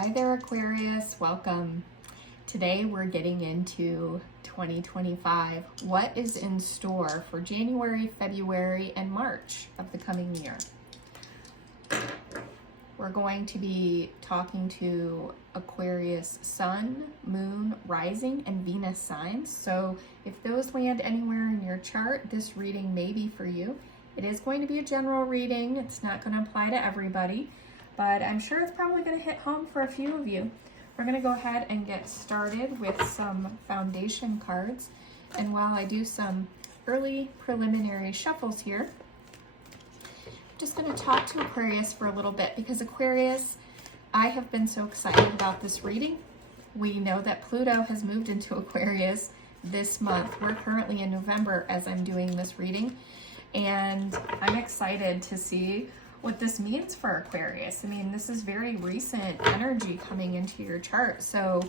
Hi there, Aquarius. Welcome. Today we're getting into 2025. What is in store for January, February, and March of the coming year? We're going to be talking to Aquarius Sun, Moon, Rising, and Venus signs. So if those land anywhere in your chart, this reading may be for you. It is going to be a general reading. It's not going to apply to everybody, but I'm sure it's probably going to hit home for a few of you. We're going to go ahead and get started with some foundation cards. And while I do some early preliminary shuffles here, I'm just going to talk to Aquarius for a little bit because Aquarius, I have been so excited about this reading. We know that Pluto has moved into Aquarius this month. We're currently in November as I'm doing this reading, and I'm excited to see what this means for Aquarius. I mean, this is very recent energy coming into your chart, so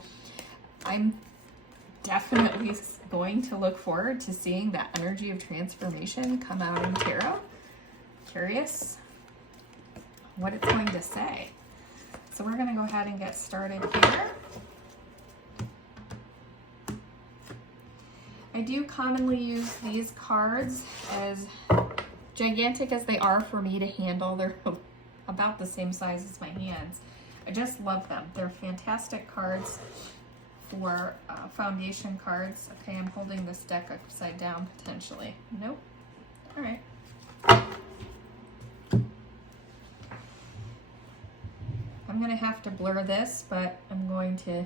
I'm definitely going to look forward to seeing that energy of transformation come out in tarot. Curious what it's going to say. So we're going to go ahead and get started here. I do commonly use these cards, as gigantic as they are for me to handle. They're about the same size as my hands. I just love them. They're fantastic cards for foundation cards. Okay, I'm holding this deck upside down potentially. Nope. All right. I'm going to have to blur this, but I'm going to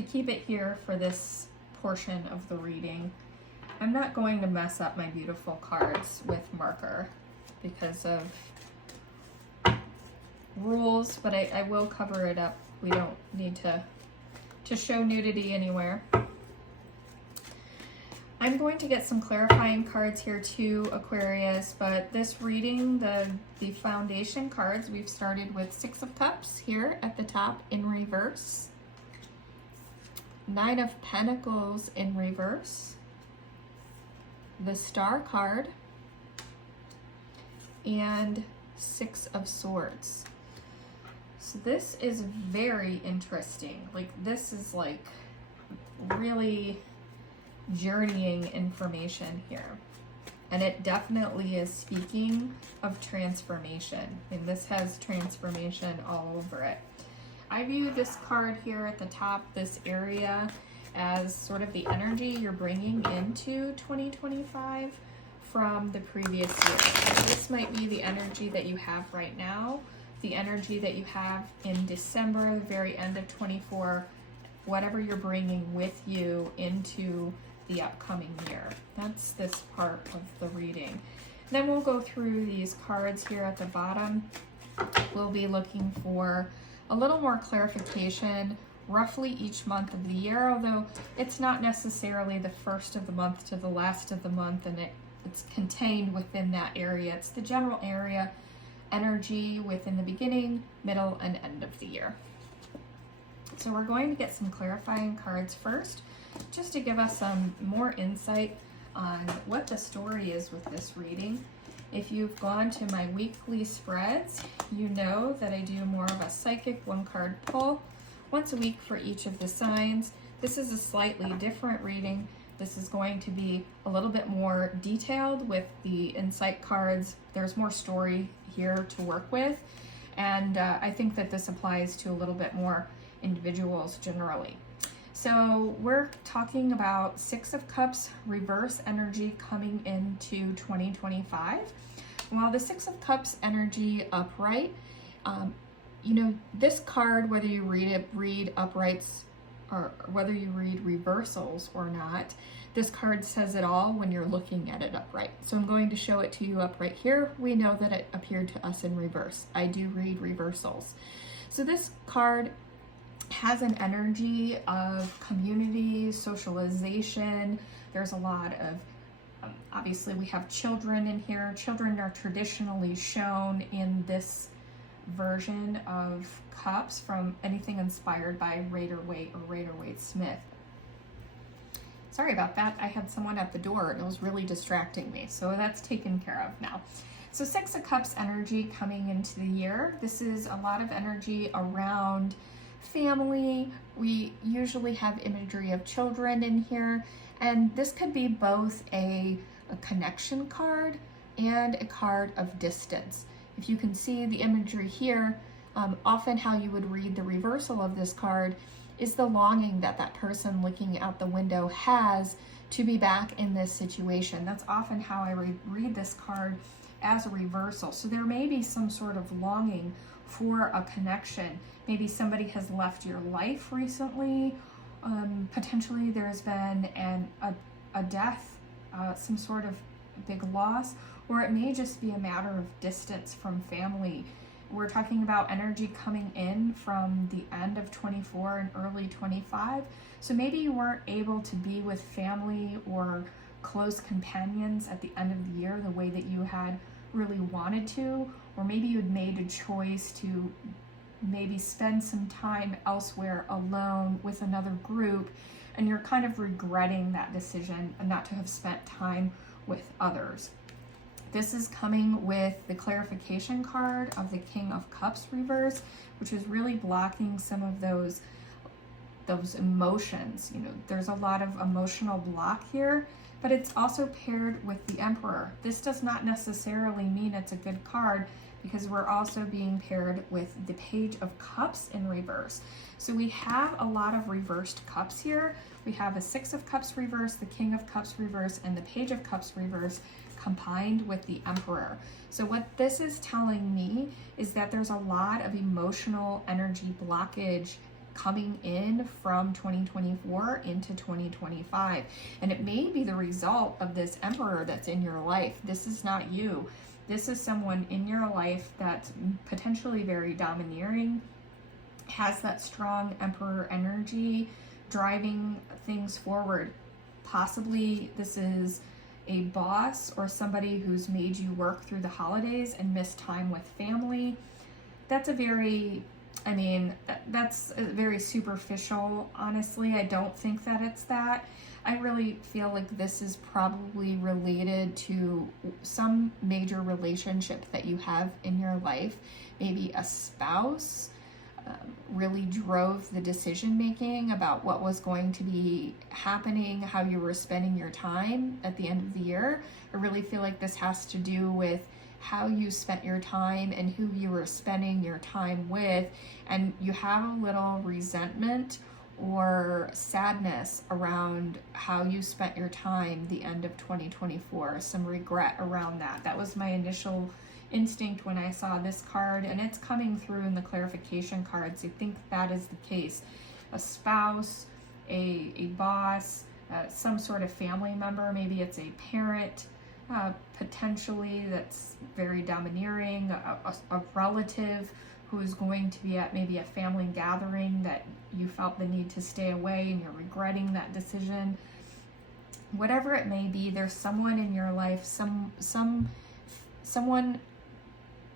keep it here for this portion of the reading. I'm not going to mess up my beautiful cards with marker because of rules, but I will cover it up. We don't need to show nudity anywhere. I'm going to get some clarifying cards here too, Aquarius, but this reading, the foundation cards, we've started with Six of Cups here at the top in reverse, Nine of Pentacles in reverse, the Star card, and Six of Swords. So this is very interesting. Like, this is like really journeying information here, and it definitely is speaking of transformation, and this has transformation all over it. I view this card here at the top, this area, as sort of the energy you're bringing into 2025 from the previous year. So this might be the energy that you have right now, the energy that you have in December, the very end of 24, whatever you're bringing with you into the upcoming year. That's this part of the reading. Then we'll go through these cards here at the bottom. We'll be looking for a little more clarification roughly each month of the year, although it's not necessarily the first of the month to the last of the month, and it's contained within that area. It's the general area energy within the beginning, middle, and end of the year. So we're going to get some clarifying cards first, just to give us some more insight on what the story is with this reading. If you've gone to my weekly spreads, you know that I do more of a psychic one-card pull once a week for each of the signs. This is a slightly different reading. This is going to be a little bit more detailed with the insight cards. There's more story here to work with, and I think that this applies to a little bit more individuals generally. So we're talking about Six of Cups reverse energy coming into 2025. While the Six of Cups energy upright, you know, this card, whether you read uprights or whether you read reversals or not, this card says it all when you're looking at it upright. So I'm going to show it to you upright here. We know that it appeared to us in reverse. I do read reversals. So this card has an energy of community, socialization. There's a lot of, obviously we have children in here. Children are traditionally shown in this version of cups from anything inspired by Rider-Waite or Rider-Waite-Smith. Sorry about that. I had someone at the door and it was really distracting me. So that's taken care of now. So Six of Cups energy coming into the year. This is a lot of energy around family. We usually have imagery of children in here, and this could be both a connection card and a card of distance. If you can see the imagery here, often how you would read the reversal of this card is the longing that that person looking out the window has to be back in this situation. That's often how I read this card as a reversal. So there may be some sort of longing for a connection. Maybe somebody has left your life recently. Potentially there's been a death, some sort of big loss, or it may just be a matter of distance from family. We're talking about energy coming in from the end of 24 and early 25. So maybe you weren't able to be with family or close companions at the end of the year the way that you had really wanted to, or maybe you'd made a choice to maybe spend some time elsewhere alone with another group, and you're kind of regretting that decision and not to have spent time with others. This is coming with the clarification card of the King of Cups reverse, which is really blocking some of those emotions. You know, there's a lot of emotional block here, but it's also paired with the Emperor. This does not necessarily mean it's a good card, because we're also being paired with the Page of Cups in reverse. So we have a lot of reversed cups here. We have a Six of Cups reverse, the King of Cups reverse, and the Page of Cups reverse combined with the Emperor. So what this is telling me is that there's a lot of emotional energy blockage coming in from 2024 into 2025. And it may be the result of this Emperor that's in your life. This is not you. This is someone in your life that's potentially very domineering, has that strong Emperor energy, driving things forward. Possibly this is a boss or somebody who's made you work through the holidays and miss time with family. That's a very, that's very superficial, honestly. I don't think that it's that. I really feel like this is probably related to some major relationship that you have in your life. Maybe a spouse really drove the decision making about what was going to be happening, how you were spending your time at the end of the year. I really feel like this has to do with how you spent your time and who you were spending your time with, and you have a little resentment or sadness around how you spent your time the end of 2024, some regret around that. That was my initial instinct when I saw this card, and it's coming through in the clarification cards. I think that is the case. A spouse, a boss, some sort of family member, maybe it's a parent, potentially that's very domineering, a relative who is going to be at maybe a family gathering that you felt the need to stay away and you're regretting that decision. Whatever it may be, there's someone in your life, someone,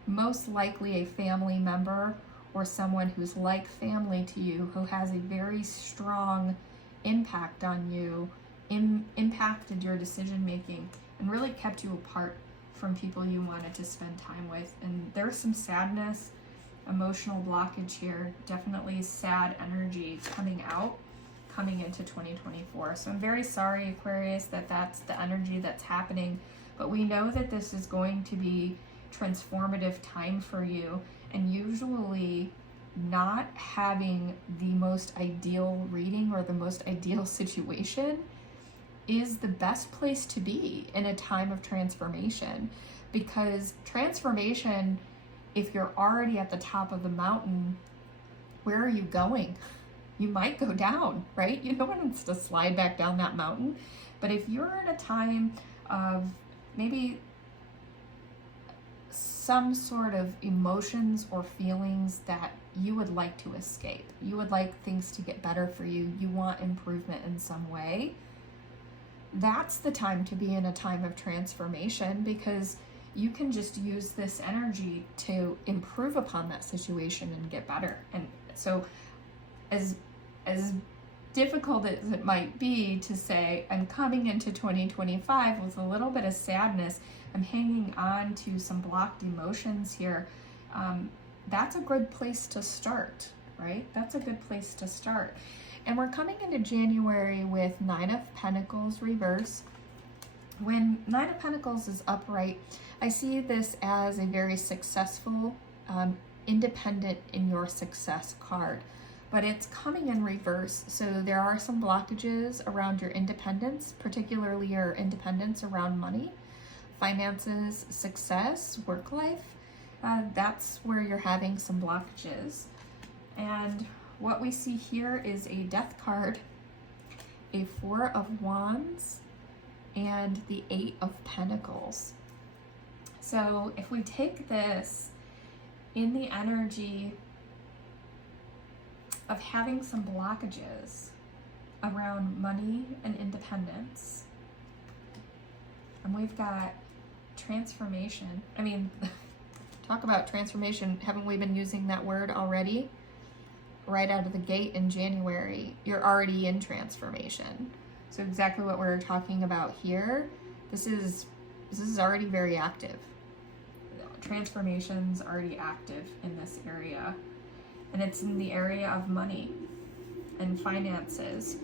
most likely a family member or someone who's like family to you, who has a very strong impact on you, impacted your decision making, and really kept you apart from people you wanted to spend time with. And there's some sadness, emotional blockage here, definitely sad energy coming into 2024. So I'm very sorry, Aquarius, that that's the energy that's happening, but we know that this is going to be transformative time for you, and usually not having the most ideal reading or the most ideal situation is the best place to be in a time of transformation. Because transformation, if you're already at the top of the mountain, where are you going? You might go down, right? You don't want to slide back down that mountain. But if you're in a time of maybe some sort of emotions or feelings that you would like to escape, you would like things to get better for you, you want improvement in some way, that's the time to be in a time of transformation, because you can just use this energy to improve upon that situation and get better. And so as difficult as it might be to say, I'm coming into 2025 with a little bit of sadness, I'm hanging on to some blocked emotions here, that's a good place to start. right? That's a good place to start. And we're coming into January with 9 of Pentacles reverse. When 9 of Pentacles is upright, I see this as a very successful, independent in your success card. But it's coming in reverse, so there are some blockages around your independence, particularly your independence around money, finances, success, work life. That's where you're having some blockages. And what we see here is a Death card, a 4 of Wands, and the 8 of Pentacles. So if we take this in the energy of having some blockages around money and independence, and we've got transformation. I mean, talk about transformation. Haven't we been using that word already? Right out of the gate in January, you're already in transformation. So exactly what we're talking about here, this is already very active. Transformation's already active in this area. And it's in the area of money and finances.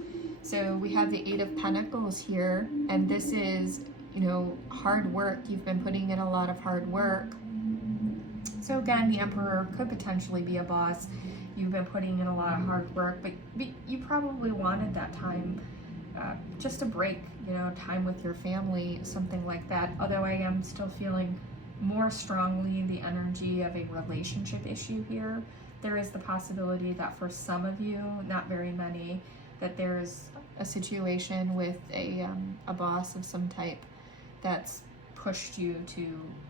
So we have the 8 of Pentacles here, and this is, you know, hard work. You've been putting in a lot of hard work. So again, the Emperor could potentially be a boss. You've been putting in a lot of hard work, but you probably wanted that time, just a break, you know, time with your family, something like that. Although I am still feeling more strongly the energy of a relationship issue here. There is the possibility that for some of you, not very many, that there's a situation with a boss of some type that's pushed you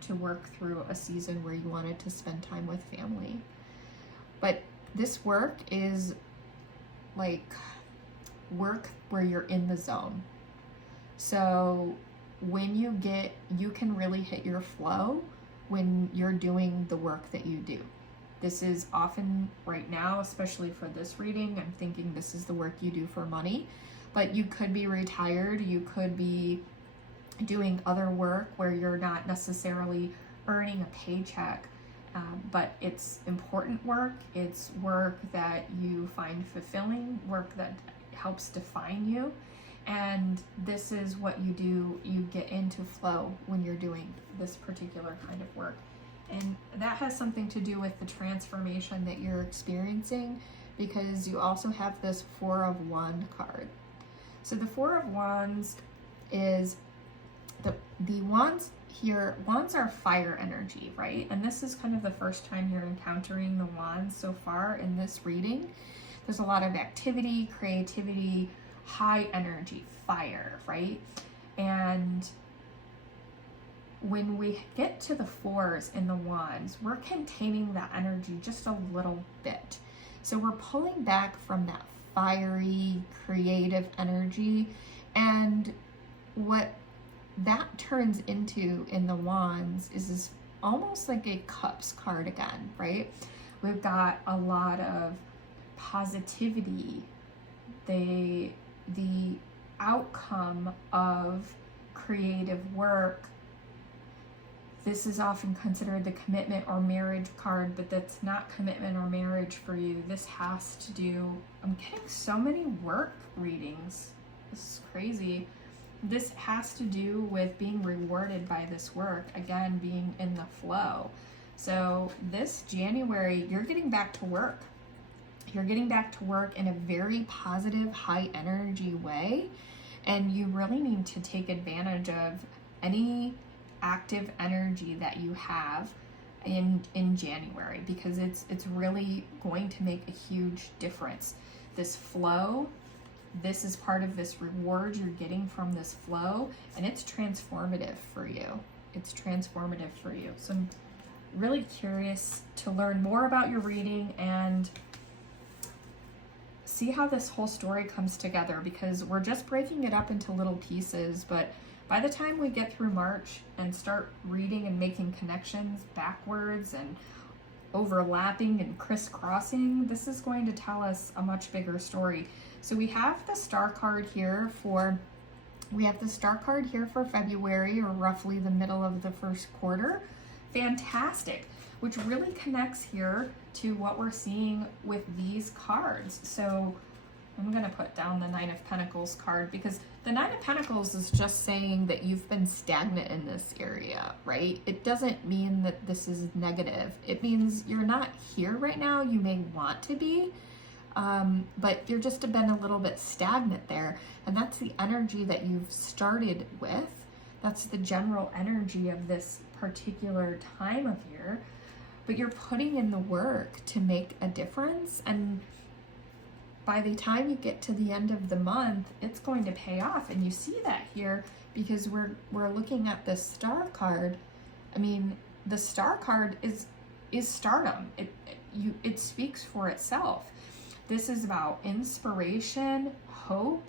to work through a season where you wanted to spend time with family. But this work is like work where you're in the zone. So when you can really hit your flow when you're doing the work that you do. This is often right now, especially for this reading, I'm thinking this is the work you do for money, but you could be retired, you could be doing other work where you're not necessarily earning a paycheck, but it's important work, it's work that you find fulfilling, work that helps define you, and this is what you do, you get into flow when you're doing this particular kind of work. And that has something to do with the transformation that you're experiencing, because you also have this 4 of Wands card. So the 4 of Wands is the wands here. Wands are fire energy, right? And this is kind of the first time you're encountering the wands so far in this reading. There's a lot of activity, creativity, high energy, fire, right? And when we get to the 4s in the wands, we're containing that energy just a little bit. So we're pulling back from that fiery, creative energy. And what that turns into in the wands is this almost like a cups card again, right? We've got a lot of positivity, the outcome of creative work. This is often considered the commitment or marriage card, but that's not commitment or marriage for you. This has to do, I'm getting so many work readings. This is crazy. This has to do with being rewarded by this work, again, being in the flow. So this January, you're getting back to work. You're getting back to work in a very positive, high energy way. And you really need to take advantage of any active energy that you have in January, because it's really going to make a huge difference. This flow, this is part of this reward you're getting from this flow, and it's transformative for you. It's transformative for you. So I'm really curious to learn more about your reading and see how this whole story comes together, because we're just breaking it up into little pieces, but by the time we get through March and start reading and making connections backwards and overlapping and crisscrossing, this is going to tell us a much bigger story. So we have the star card here for February, or roughly the middle of the first quarter. Fantastic. which really connects here to what we're seeing with these cards. So I'm going to put down the Nine of Pentacles card, because the Nine of Pentacles is just saying that you've been stagnant in this area, right? It doesn't mean that this is negative. It means you're not here right now. You may want to be, but you're just been a little bit stagnant there. And that's the energy that you've started with. That's the general energy of this particular time of year. But you're putting in the work to make a difference, and by the time you get to the end of the month, it's going to pay off. And you see that here because we're looking at this Star card. I mean, the Star card is stardom. It speaks for itself. This is about inspiration, hope.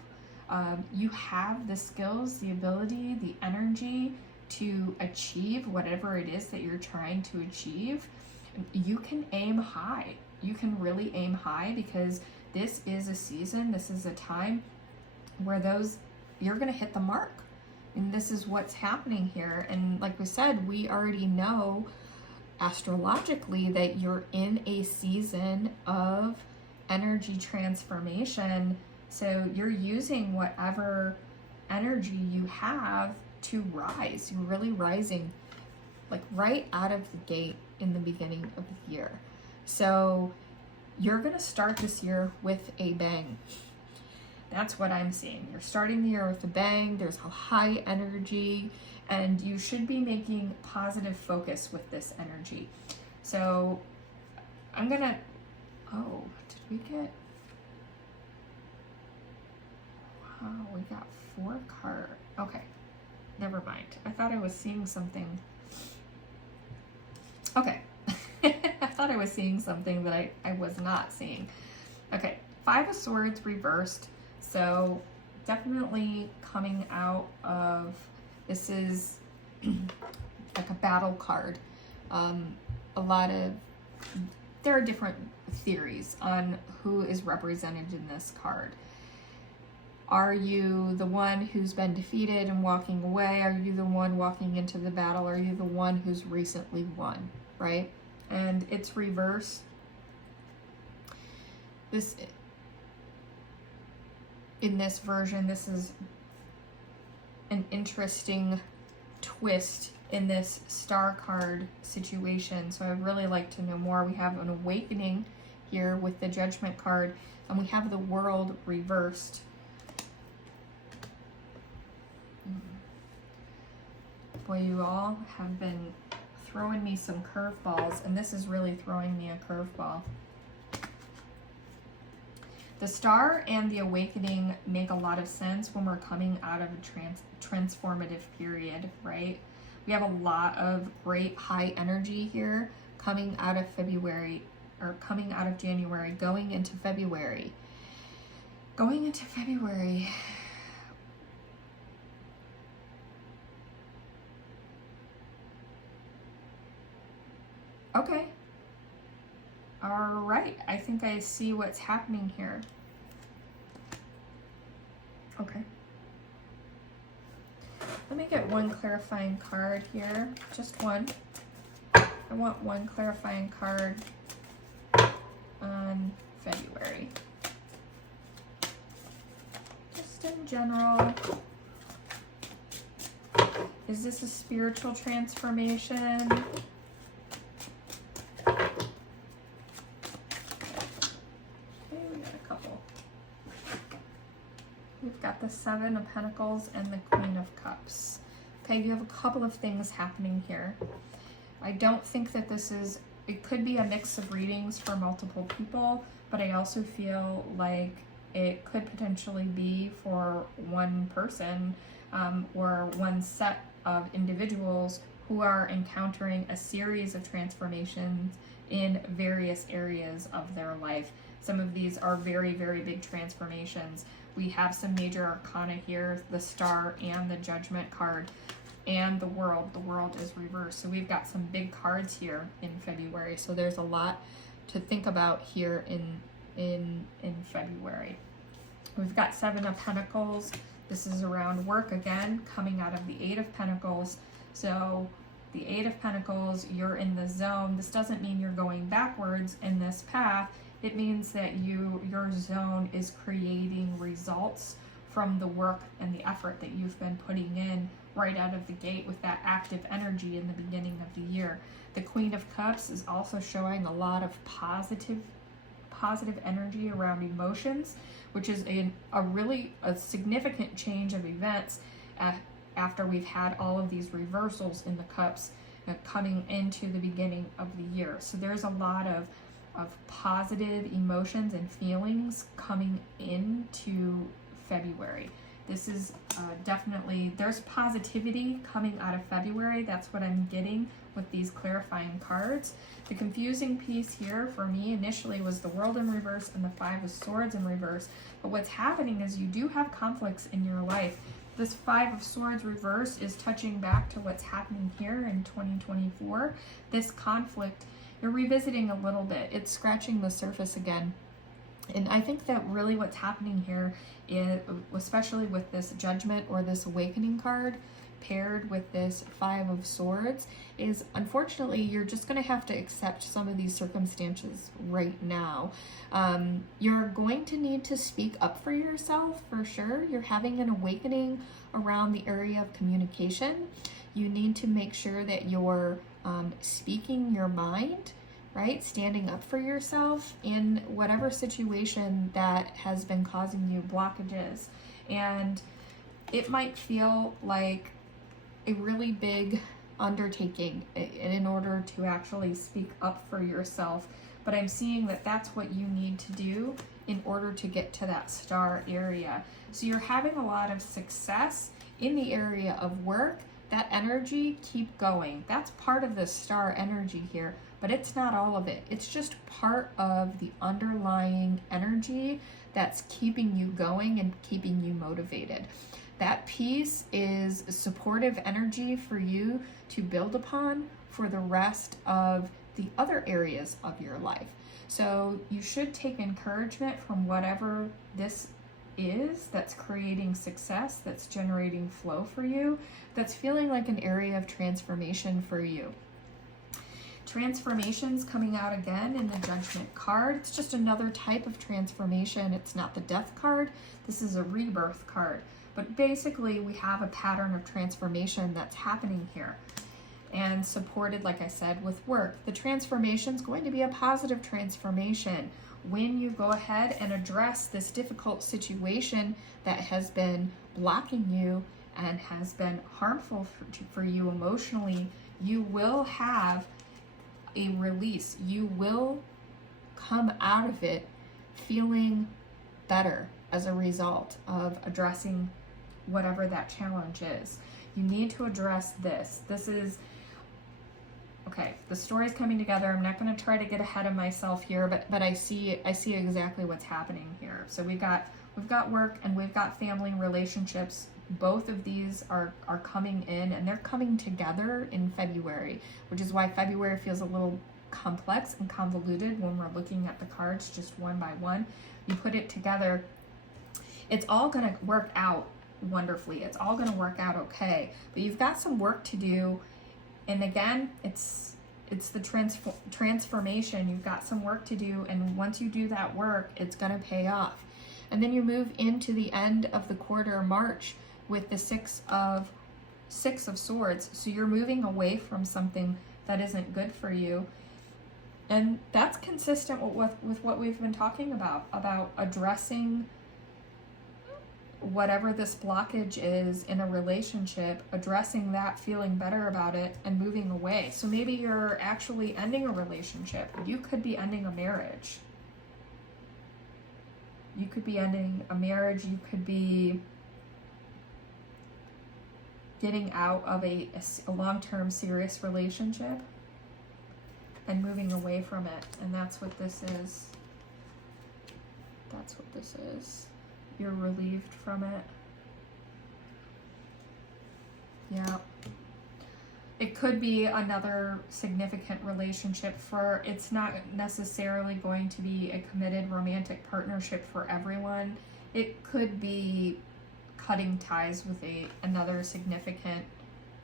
You have the skills, the ability, the energy to achieve whatever it is that you're trying to achieve. You can aim high. You can really aim high, because this is a season, this is a time where you're going to hit the mark. And this is what's happening here. And like we said, we already know astrologically that you're in a season of energy transformation. So you're using whatever energy you have to rise. You're really rising, like right out of the gate in the beginning of the year. So you're going to start this year with a bang. That's what I'm seeing. You're starting the year with a bang. There's a high energy, and you should be making positive focus with this energy. So I'm going to, oh, did we get, wow, we got 4 cards. Okay, never mind. I thought I was seeing something. Okay. I thought I was seeing something that I was not seeing. Okay, 5 of Swords reversed. So definitely coming out of, this is like a battle card. There are different theories on who is represented in this card. Are you the one who's been defeated and walking away? Are you the one walking into the battle? Are you the one who's recently won, right? And it's reverse. In this version, this is an interesting twist in this Star card situation. So I'd really like to know more. We have an awakening here with the Judgment card, and we have the World reversed. Boy, you all have been throwing me some curveballs, and this is really throwing me a curveball. The Star and the Awakening make a lot of sense when we're coming out of a transformative period, right? We have a lot of great high energy here coming out of February, or coming out of January, going into February. Going into February. Okay. All right. I think I see what's happening here. Okay. Let me get one clarifying card here. Just one. I want one clarifying card on February. Just in general. Is this a spiritual transformation? We've got the Seven of Pentacles and the Queen of Cups. Okay, you have a couple of things happening here. I don't think that it could be a mix of readings for multiple people, but I also feel like it could potentially be for one person or one set of individuals who are encountering a series of transformations in various areas of their life. Some of these are very, very big transformations. We have some major arcana here, the Star and the Judgment card, and the World. The World is reversed. So we've got some big cards here in February. So there's a lot to think about here in February. We've got Seven of Pentacles. This is around work again, coming out of the Eight of Pentacles. So the Eight of Pentacles, you're in the zone. This doesn't mean you're going backwards in this path. It means that your zone is creating results from the work and the effort that you've been putting in right out of the gate with that active energy in the beginning of the year. The Queen of Cups is also showing a lot of positive energy around emotions, which is a really significant change of events after we've had all of these reversals in the cups coming into the beginning of the year. So there's a lot of positive emotions and feelings coming into February. This is definitely, there's positivity coming out of February. That's what I'm getting with these clarifying cards. The confusing piece here for me initially was the World in reverse and the Five of Swords in reverse. But what's happening is you do have conflicts in your life. This Five of Swords reverse is touching back to what's happening here in 2024. This conflict, you're revisiting a little bit. It's scratching the surface again. And I think that really what's happening here is, especially with this Judgment or this Awakening card paired with this Five of Swords, is unfortunately you're just going to have to accept some of these circumstances right now. You're going to need to speak up for yourself for sure. You're having an awakening around the area of communication. You need to make sure that you're speaking your mind, right? Standing up for yourself in whatever situation that has been causing you blockages. And it might feel like a really big undertaking in order to actually speak up for yourself. But I'm seeing that that's what you need to do in order to get to that star area. So you're having a lot of success in the area of work. That energy, keep going. That's part of the star energy here, but it's not all of it. It's just part of the underlying energy that's keeping you going and keeping you motivated. That piece is supportive energy for you to build upon for the rest of the other areas of your life. So you should take encouragement from whatever this is that's creating success, that's generating flow for you, that's feeling like an area of transformation for you. Transformations coming out again in the Judgment card. It's just another type of transformation. It's not the Death card. This is a Rebirth card. But basically we have a pattern of transformation that's happening here, and supported, like I said, with work. The transformation is going to be a positive transformation when you go ahead and address this difficult situation that has been blocking you and has been harmful for you emotionally. You will have a release. You will come out of it feeling better as a result of addressing whatever that challenge is. You need to address this. This is, okay, the story's coming together. I'm not going to try to get ahead of myself here, but I see exactly what's happening here. So we've got work and we've got family relationships. Both of these are coming in, and they're coming together in February, which is why February feels a little complex and convoluted when we're looking at the cards just one by one. You put it together, it's all going to work out wonderfully. It's all going to work out okay, but you've got some work to do. And again, it's the transformation. You've got some work to do, and once you do that work, it's going to pay off. And then you move into the end of the quarter, March, with the Six of Swords. So you're moving away from something that isn't good for you. And that's consistent with what we've been talking about addressing whatever this blockage is in a relationship, addressing that, feeling better about it, and moving away. So maybe you're actually ending a relationship. You could be ending a marriage. You could be ending a marriage. You could be getting out of a long-term serious relationship and moving away from it. And that's what this is. That's what this is. You're relieved from it. Yeah. It could be another significant relationship it's not necessarily going to be a committed romantic partnership for everyone. It could be cutting ties with another significant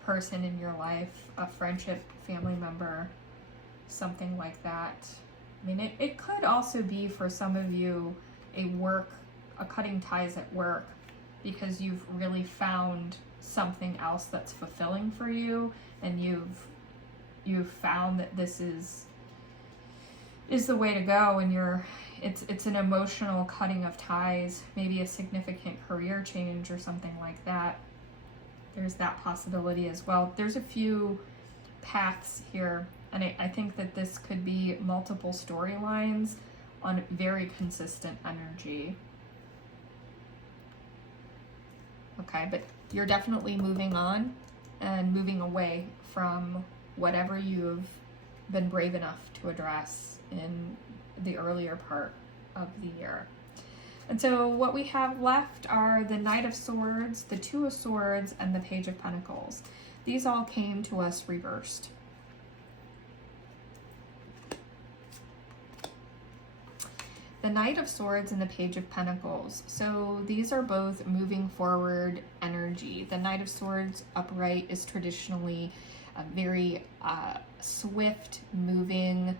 person in your life, a friendship, family member, something like that. I mean, it could also be for some of you a cutting ties at work, because you've really found something else that's fulfilling for you, and you've found that this is the way to go, and it's an emotional cutting of ties, maybe a significant career change or something like that. There's that possibility as well. There's a few paths here, and I think that this could be multiple storylines on very consistent energy. Okay, but you're definitely moving on and moving away from whatever you've been brave enough to address in the earlier part of the year. And so what we have left are the Knight of Swords, the Two of Swords, and the Page of Pentacles. These all came to us reversed. The Knight of Swords and the Page of Pentacles. So these are both moving forward energy. The Knight of Swords upright is traditionally a very swift moving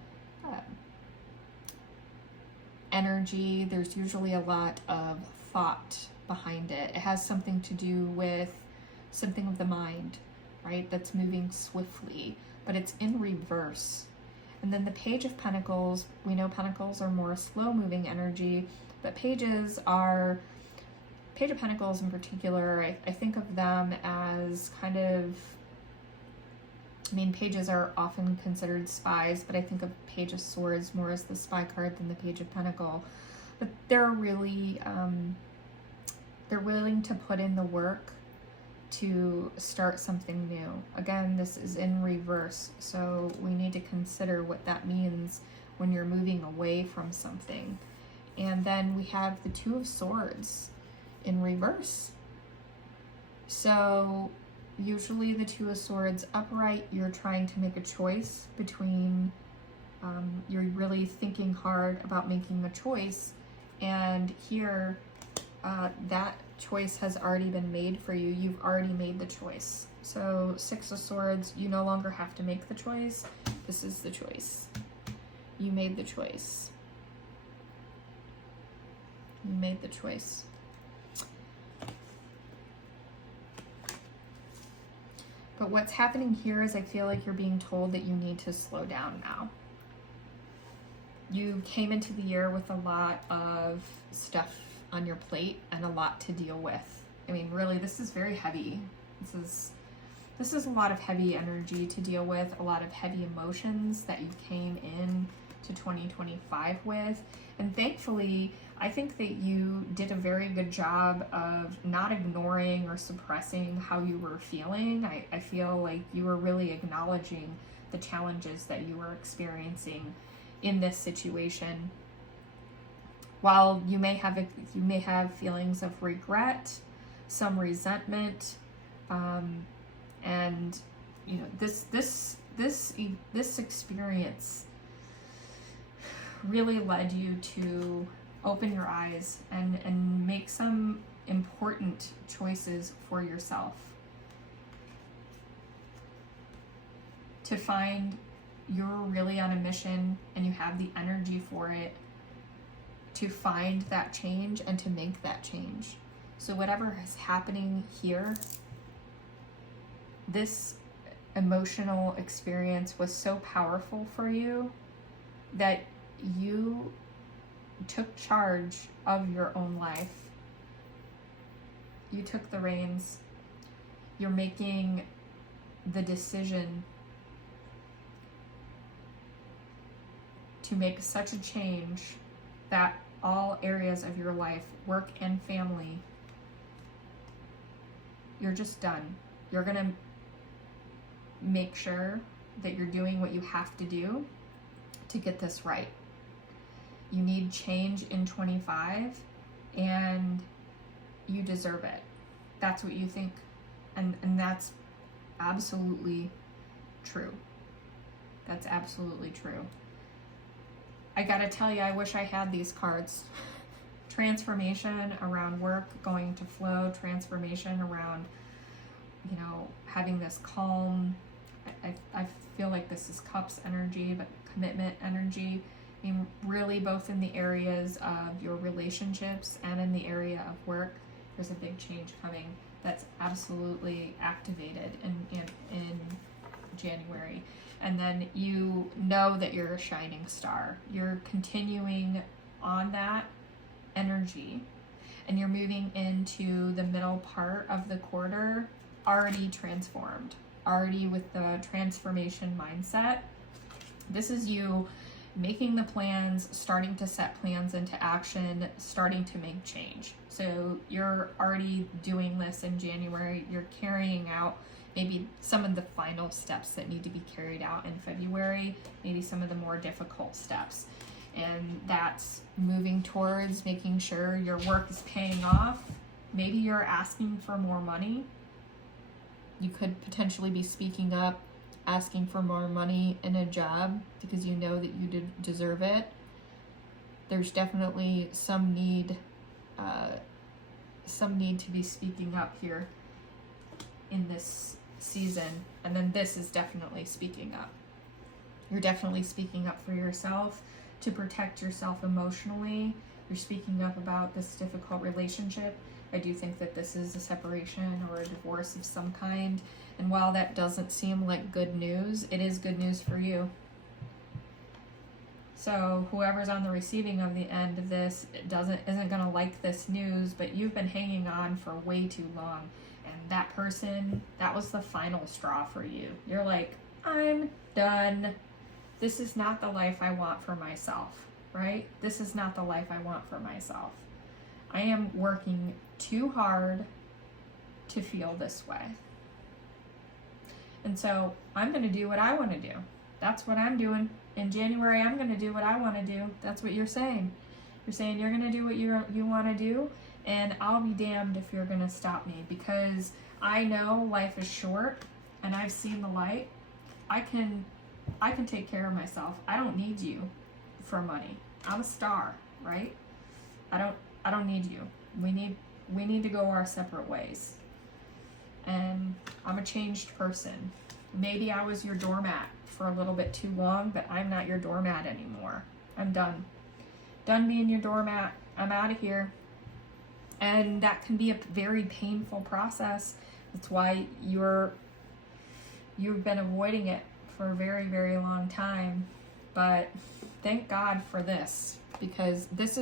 energy. There's usually a lot of thought behind it. It has something to do with something of the mind, right? That's moving swiftly, but it's in reverse. And then the Page of Pentacles, we know Pentacles are more slow-moving energy, but Page of Pentacles in particular, I think of them as kind of, I mean, pages are often considered spies, but I think of Page of Swords more as the spy card than the Page of Pentacle. But they're really, they're willing to put in the work to start something new. Again, this is in reverse, so we need to consider what that means when you're moving away from something. And then we have the Two of Swords in reverse. So usually the Two of Swords upright, you're trying to make a choice between, you're really thinking hard about making a choice, and here that choice has already been made for you. You've already made the choice. So Six of Swords, you no longer have to make the choice. This is the choice. You made the choice. You made the choice. But what's happening here is I feel like you're being told that you need to slow down now. You came into the year with a lot of stuff on your plate and a lot to deal with. I mean, really, this is very heavy. This is a lot of heavy energy to deal with, a lot of heavy emotions that you came in to 2025 with. And thankfully, I think that you did a very good job of not ignoring or suppressing how you were feeling. I feel like you were really acknowledging the challenges that you were experiencing in this situation. While you may have feelings of regret, some resentment, and you know, this experience really led you to open your eyes and make some important choices for yourself. To find you're really on a mission and you have the energy for it, to find that change and to make that change. So whatever is happening here, this emotional experience was so powerful for you that you took charge of your own life. You took the reins. You're making the decision to make such a change that all areas of your life, work and family, you're just done. You're gonna make sure that you're doing what you have to do to get this right. You need change in 25, and you deserve it. That's what you think, and that's absolutely true. That's absolutely true. I gotta tell you, I wish I had these cards. Transformation around work, going to flow, transformation around you know, having this calm, I feel like this is cups energy, but commitment energy. I mean, really both in the areas of your relationships and in the area of work, there's a big change coming that's absolutely activated in January. And then you know that you're a shining star. You're continuing on that energy, and you're moving into the middle part of the quarter already transformed, already with the transformation mindset. This is you making the plans, starting to set plans into action, starting to make change. So you're already doing this in January. You're carrying out maybe some of the final steps that need to be carried out in February, maybe some of the more difficult steps. And that's moving towards making sure your work is paying off. Maybe you're asking for more money. You could potentially be speaking up, asking for more money in a job because you know that you deserve it. There's definitely some need to be speaking up here in this season. And then this is definitely speaking up. You're definitely speaking up for yourself to protect yourself emotionally. You're speaking up about this difficult relationship. I do think that this is a separation or a divorce of some kind. And while that doesn't seem like good news, it is good news for you. So whoever's on the receiving of the end of this isn't gonna like this news, but you've been hanging on for way too long. And that person, that was the final straw for you. You're like, I'm done. This is not the life I want for myself, right? This is not the life I want for myself. I am working too hard to feel this way. And so I'm going to do what I want to do. That's what I'm doing. In January, I'm going to do what I want to do. That's what you're saying. You're saying you're going to do what you want to do, and I'll be damned if you're going to stop me, because I know life is short and I've seen the light. I can take care of myself. I don't need you for money. I'm a star, right? I don't need you. We need to go our separate ways. And I'm a changed person. Maybe I was your doormat for a little bit too long, but I'm not your doormat anymore. I'm done. Done being your doormat. I'm out of here. And that can be a very painful process. That's why you've been avoiding it for a very, very long time. But thank God for this, because this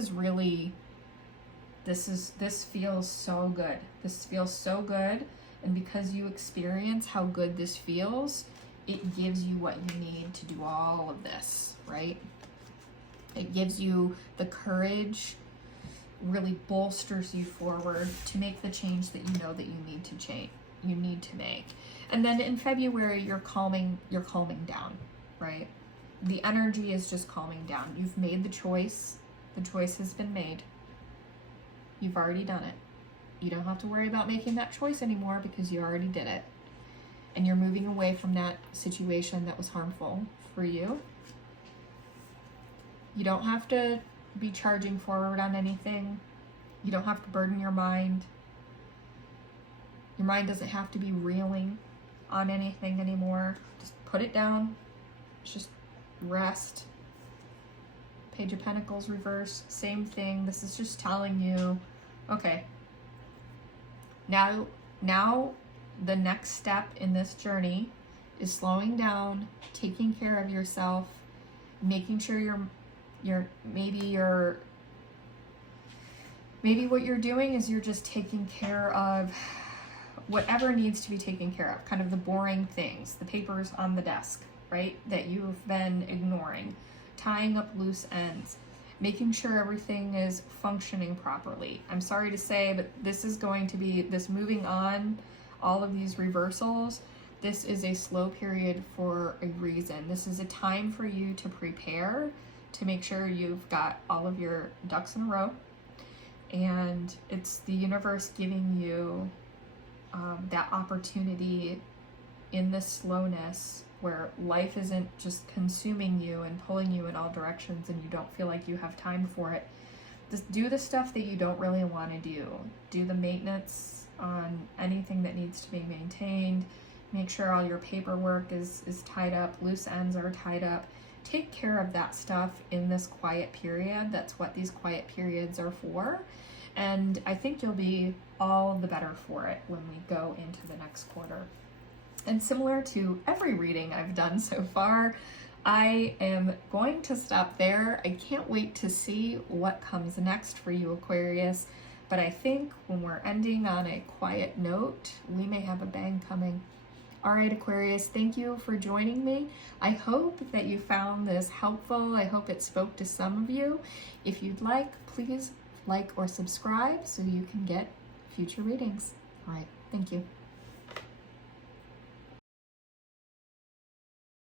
feels so good. This feels so good. And because you experience how good this feels, it gives you what you need to do all of this, right? It gives you the courage, really bolsters you forward to make the change that you know that you need to make. And then in February, you're calming down, right? The energy is just calming down. You've made the choice. The choice has been made. You've already done it. You don't have to worry about making that choice anymore because you already did it. And you're moving away from that situation that was harmful for you. You don't have to be charging forward on anything. You don't have to burden your mind. Your mind doesn't have to be reeling on anything anymore. Just put it down. Just rest. Page of Pentacles reverse, same thing. This is just telling you, okay, now the next step in this journey is slowing down, taking care of yourself, making sure maybe what you're doing is you're just taking care of whatever needs to be taken care of, kind of the boring things, the papers on the desk, right, that you've been ignoring, tying up loose ends, making sure everything is functioning properly. I'm sorry to say, but this is going to be, this moving on, all of these reversals, this is a slow period for a reason. This is a time for you to prepare, to make sure you've got all of your ducks in a row. And it's the universe giving you that opportunity in this slowness where life isn't just consuming you and pulling you in all directions and you don't feel like you have time for it. Just do the stuff that you don't really want to do. Do the maintenance on anything that needs to be maintained. Make sure all your paperwork is tied up, loose ends are tied up. Take care of that stuff in this quiet period. That's what these quiet periods are for. And I think you'll be all the better for it when we go into the next quarter. And similar to every reading I've done so far, I am going to stop there. I can't wait to see what comes next for you, Aquarius. But I think when we're ending on a quiet note, we may have a bang coming. All right, Aquarius, thank you for joining me. I hope that you found this helpful. I hope it spoke to some of you. If you'd like, please like or subscribe so you can get future readings. All right, thank you.